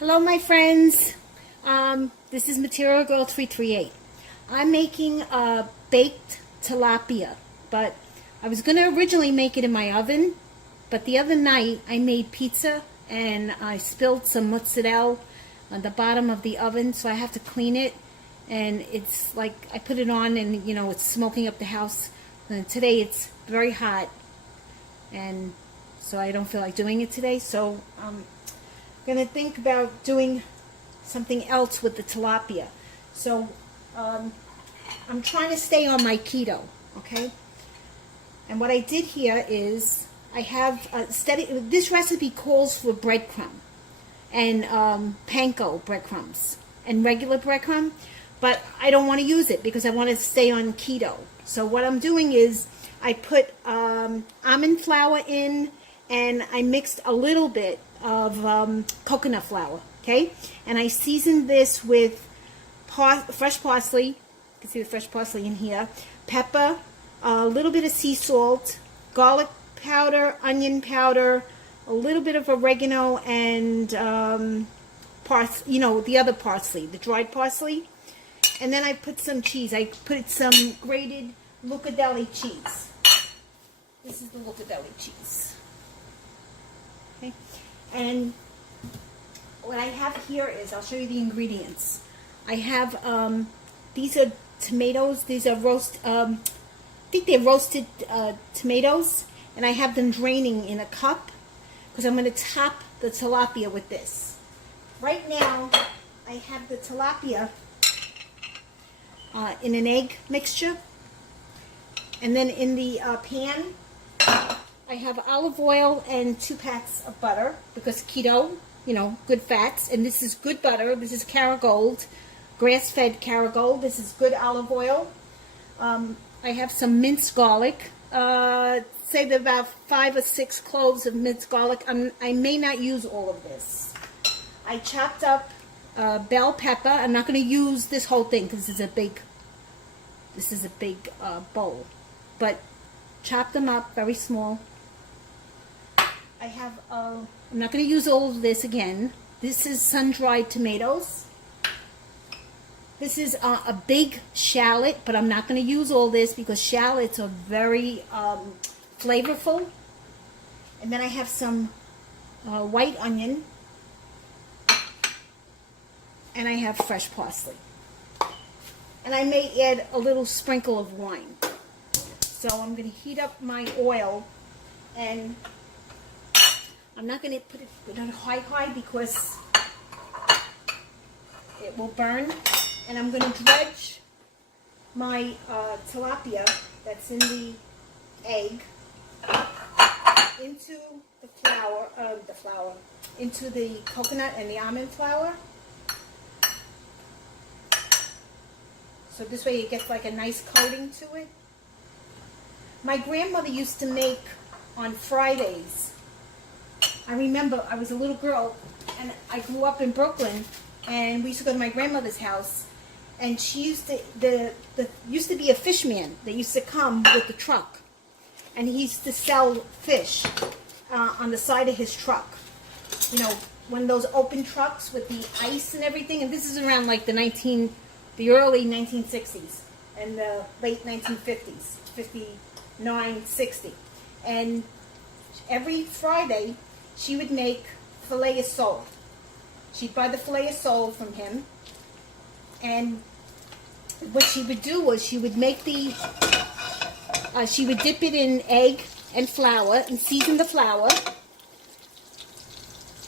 Hello my friends, this is Material Girl 338. I'm making a baked tilapia, but I was going to originally make it in my oven, but the other night I made pizza and I spilled some mozzarella on the bottom of the oven, so I have to clean it, and it's like I put it on and it's smoking up the house, and today it's very hot, and so I don't feel like doing it today, so going to think about doing something else with the tilapia. So I'm trying to stay on my keto, okay? And what I did here is I have this recipe calls for breadcrumb and panko breadcrumbs and regular breadcrumb, but I don't want to use it because I want to stay on keto. So what I'm doing is I put almond flour in, and I mixed a little bit of coconut flour, okay? And I seasoned this with fresh parsley. You can see the fresh parsley in here. Pepper, a little bit of sea salt, garlic powder, onion powder, a little bit of oregano, and the other parsley, the dried parsley. And then I put some cheese. I put some grated Luccadelli cheese. This is the Luccadelli cheese. Okay. And what I have here is, I'll show you the ingredients. I have, these are tomatoes. These are I think they're roasted tomatoes. And I have them draining in a cup because I'm going to top the tilapia with this. Right now, I have the tilapia in an egg mixture. And then in the pan, I have olive oil and 2 packs of butter because keto, good fats. And this is good butter. This is Kerrygold, grass-fed Kerrygold. This is good olive oil. I have some minced garlic. Say that about 5 or 6 cloves of minced garlic. I may not use all of this. I chopped up bell pepper. I'm not going to use this whole thing because this is a big bowl. But chop them up very small. I have, I'm not going to use all of this again. This is sun-dried tomatoes. This is a big shallot, but I'm not going to use all this because shallots are very flavorful. And then I have some white onion. And I have fresh parsley. And I may add a little sprinkle of wine. So I'm going to heat up my oil, and I'm not going to put it on high because it will burn. And I'm going to dredge my tilapia that's in the egg into into the coconut and the almond flour. So this way it gets like a nice coating to it. My grandmother used to make on Fridays. I remember I was a little girl and I grew up in Brooklyn, and we used to go to my grandmother's house, and she used to, used to be a fish man that used to come with the truck, and he used to sell fish on the side of his truck. One of those open trucks with the ice and everything, and this is around like the early 1960s and the late 1950s, 59, 60. And every Friday, she would make filet of sole. She'd buy the filet of sole from him, and what she would do was she would make she would dip it in egg and flour and season the flour,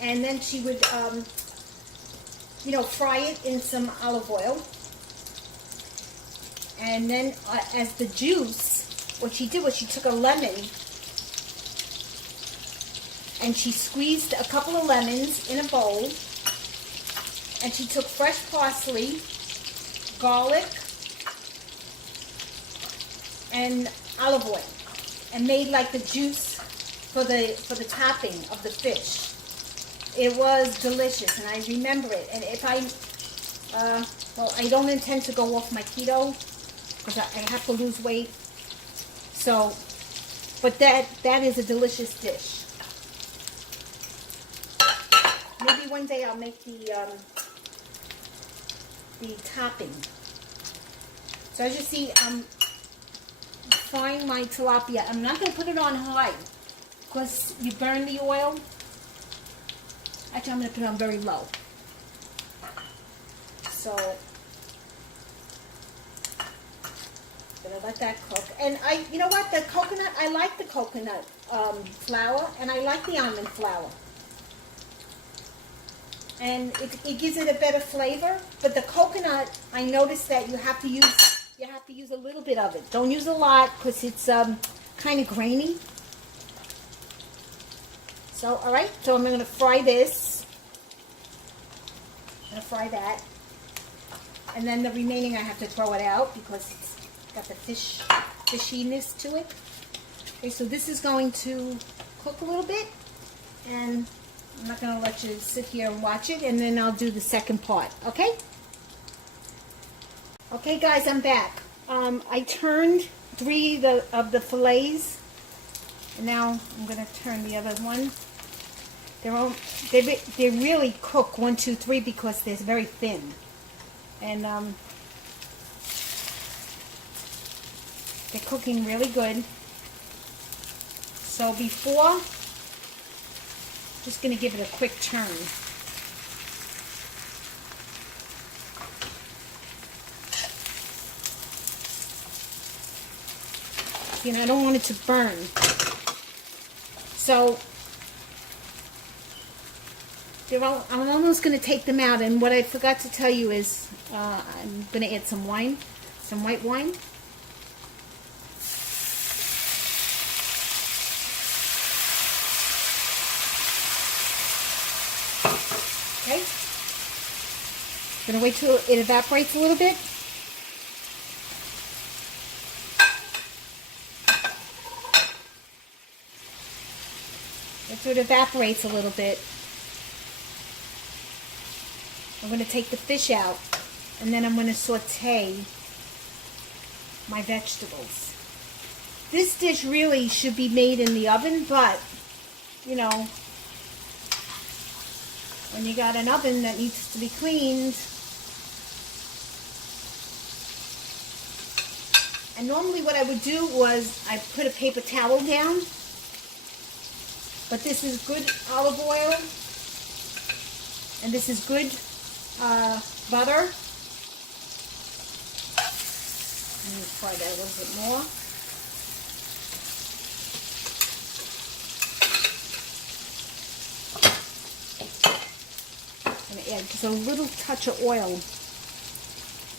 and then she would, fry it in some olive oil. And then as the juice, what she did was she took a lemon and she squeezed a couple of lemons in a bowl, and she took fresh parsley, garlic, and olive oil, and made like the juice for the topping of the fish. It was delicious, and I remember it. And if I don't intend to go off my keto because I have to lose weight. So, but that is a delicious dish. Maybe one day I'll make the topping. So as you see, I'm frying my tilapia. I'm not going to put it on high because you burn the oil. Actually, I'm going to put it on very low. So gonna let that cook. And you know what? The coconut, I like the coconut flour, and I like the almond flour. And it gives it a better flavor. But the coconut, I noticed that you have to use a little bit of it. Don't use a lot because it's kind of grainy. So, all right. So I'm going to fry this. I'm going to fry that. And then the remaining I have to throw it out because it's got the fishiness to it. Okay, so this is going to cook a little bit. And I'm not going to let you sit here and watch it. And then I'll do the second part. Okay? Okay, guys, I'm back. I turned 3 of the fillets. And now I'm going to turn the other one. They really cook 1, 2, 3 because they're very thin. And they're cooking really good. So before, just going to give it a quick turn. You know, I don't want it to burn. So I'm almost going to take them out, and what I forgot to tell you is I'm going to add some wine, some white wine. Okay. I'm going to wait till it evaporates a little bit. After it evaporates a little bit, I'm going to take the fish out, and then I'm going to saute my vegetables. This dish really should be made in the oven, but, you know, when you got an oven that needs to be cleaned, and normally what I would do was I put a paper towel down, but this is good olive oil, and this is good butter. Let me fry that a little bit more. I'm going to add just a little touch of oil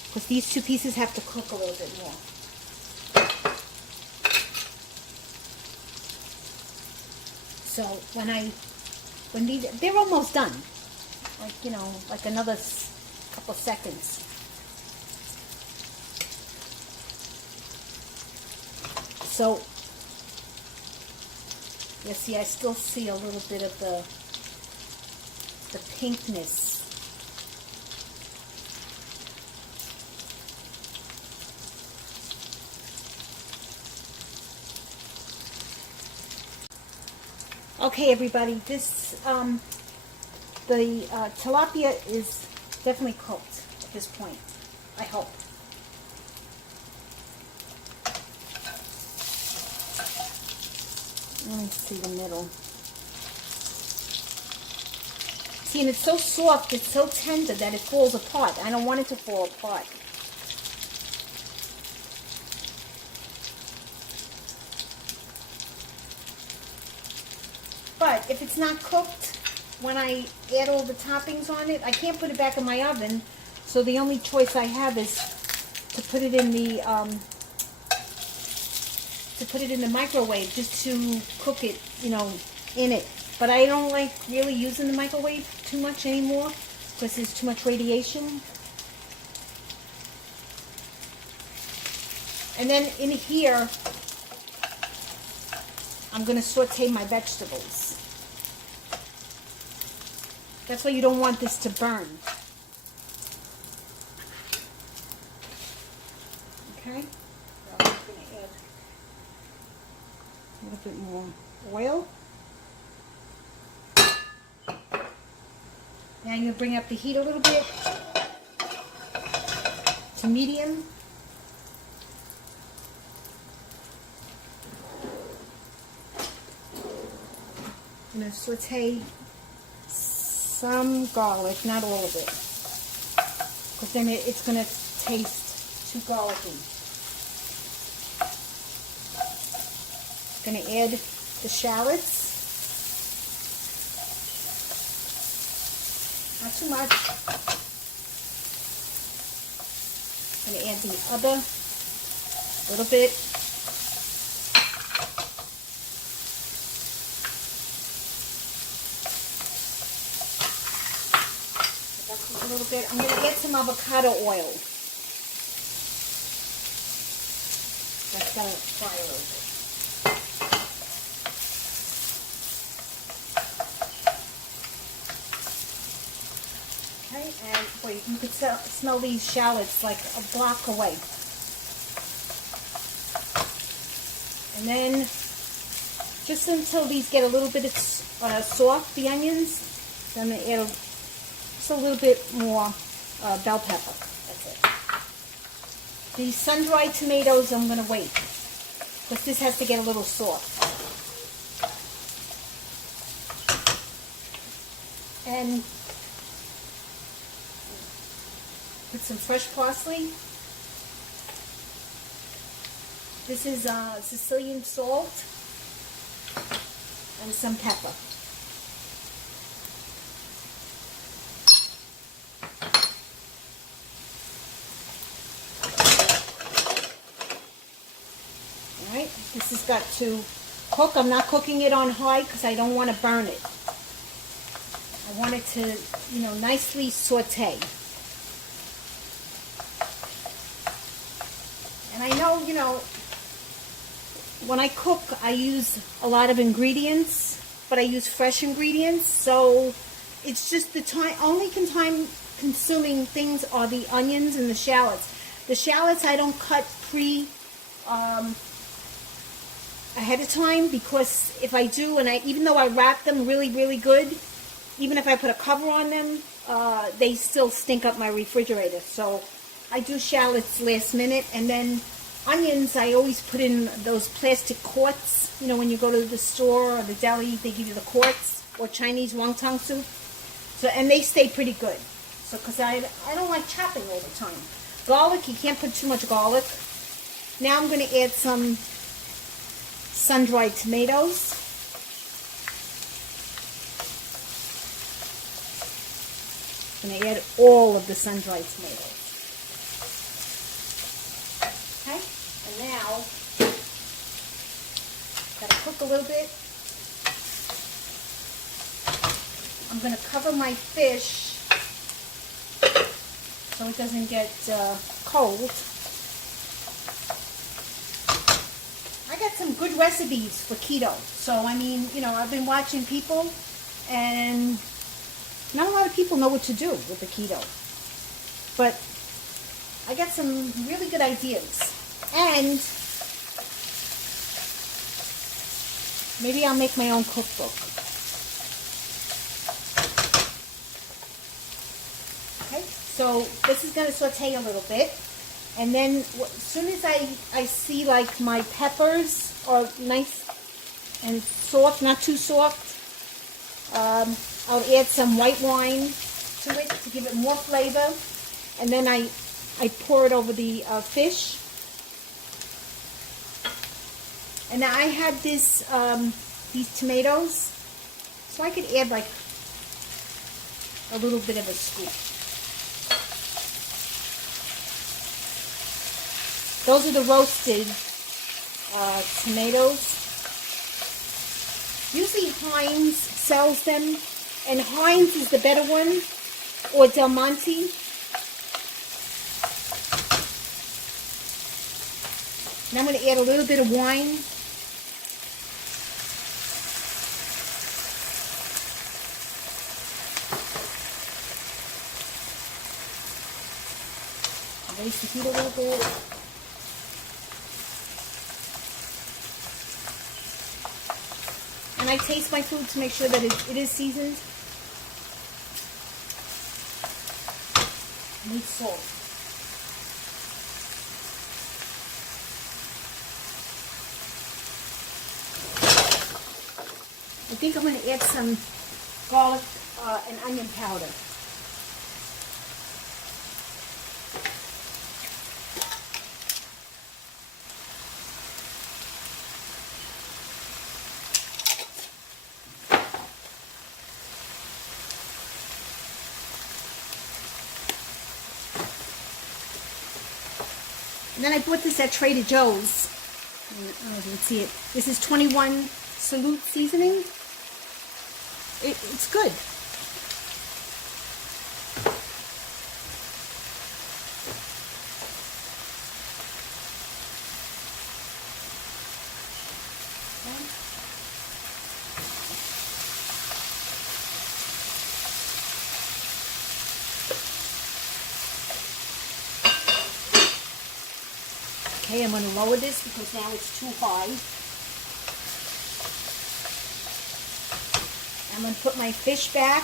because these 2 pieces have to cook a little bit more. So when they're almost done. Like, you know, like another couple seconds. So, you see, I still see a little bit of the pinkness. Okay, everybody, this the tilapia is definitely cooked at this point, I hope. Let me see the middle. See, and it's so soft, it's so tender that it falls apart. I don't want it to fall apart. But if it's not cooked, when I add all the toppings on it, I can't put it back in my oven, so the only choice I have is to put it in the microwave, just to cook it, you know, in it. But I don't like really using the microwave too much anymore because there's too much radiation. And then in here, I'm going to saute my vegetables. That's why you don't want this to burn. Okay? So I'm just going to add a little bit more oil. Now I'm going to bring up the heat a little bit to medium. I'm going to saute some garlic, not all of it, because then it's going to taste too garlicky. Going to add the shallots. Not too much. I'm going to add the other little bit. That's a little bit. I'm going to add some avocado oil. That's going to fry a little bit. And wait, you could smell these shallots like a block away. And then, just until these get a little bit soft, the onions, then I'm going to add just a little bit more bell pepper. That's it. These sun-dried tomatoes, I'm going to wait, because this has to get a little soft. And put some fresh parsley. This is Sicilian salt and some pepper. Alright, this has got to cook. I'm not cooking it on high because I don't want to burn it. I want it to, nicely saute. And I know, when I cook, I use a lot of ingredients, but I use fresh ingredients, so it's just the only time-consuming things are the onions and the shallots. The shallots I don't cut ahead of time, because if I do, and even though I wrap them really, really good, even if I put a cover on them, they still stink up my refrigerator. So I do shallots last minute, and then onions I always put in those plastic quarts. When you go to the store or the deli, they give you the quarts, or Chinese wonton soup. So, and they stay pretty good. So, because I don't like chopping all the time. Garlic, you can't put too much garlic. Now I'm going to add some sun-dried tomatoes. I'm going to add all of the sun-dried tomatoes. Okay, and now, got to cook a little bit. I'm going to cover my fish so it doesn't get cold. I got some good recipes for keto. So, I've been watching people, and not a lot of people know what to do with the keto. But I got some really good ideas. And maybe I'll make my own cookbook. Okay, so this is going to saute a little bit. And then as soon as I see like my peppers are nice and soft, not too soft, I'll add some white wine to it to give it more flavor. And then I pour it over the fish. And now I had these tomatoes, so I could add like a little bit of a scoop. Those are the roasted tomatoes. Usually Heinz sells them, and Heinz is the better one, or Del Monte. And I'm going to add a little bit of wine. Raise the heat a little bit. And I taste my food to make sure that it is seasoned. Need salt. I think I'm going to add some garlic and onion powder. And then I bought this at Trader Joe's. I don't know if you can see it. This is 21 Salute seasoning. It's good. Okay, I'm going to lower this because now it's too high. I'm going to put my fish back.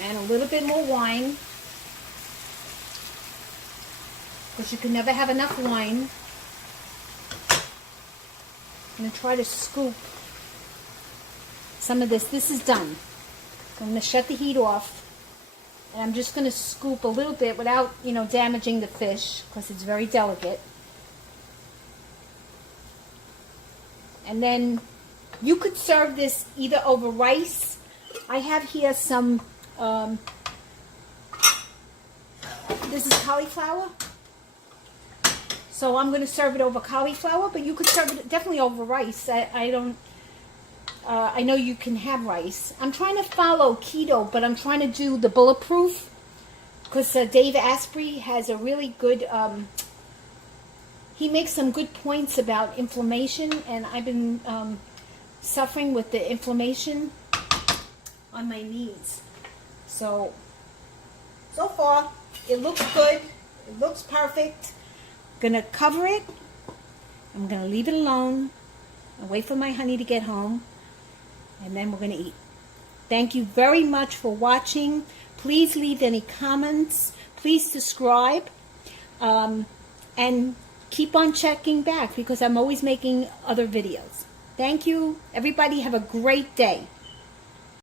And a little bit more wine, because you can never have enough wine. I'm going to try to scoop some of this. This is done. So I'm going to shut the heat off. And I'm just going to scoop a little bit without, damaging the fish, because it's very delicate. And then you could serve this either over rice. I have here some, this is cauliflower. So I'm going to serve it over cauliflower, but you could serve it definitely over rice. I know you can have rice. I'm trying to follow keto, but I'm trying to do the bulletproof, because Dave Asprey has a really good, he makes some good points about inflammation, and I've been suffering with the inflammation on my knees. So far, it looks good. It looks perfect. I'm going to cover it. I'm going to leave it alone. I'll wait for my honey to get home. And then we're going to eat. Thank you very much for watching. Please leave any comments. Please subscribe. And keep on checking back, because I'm always making other videos. Thank you. Everybody have a great day.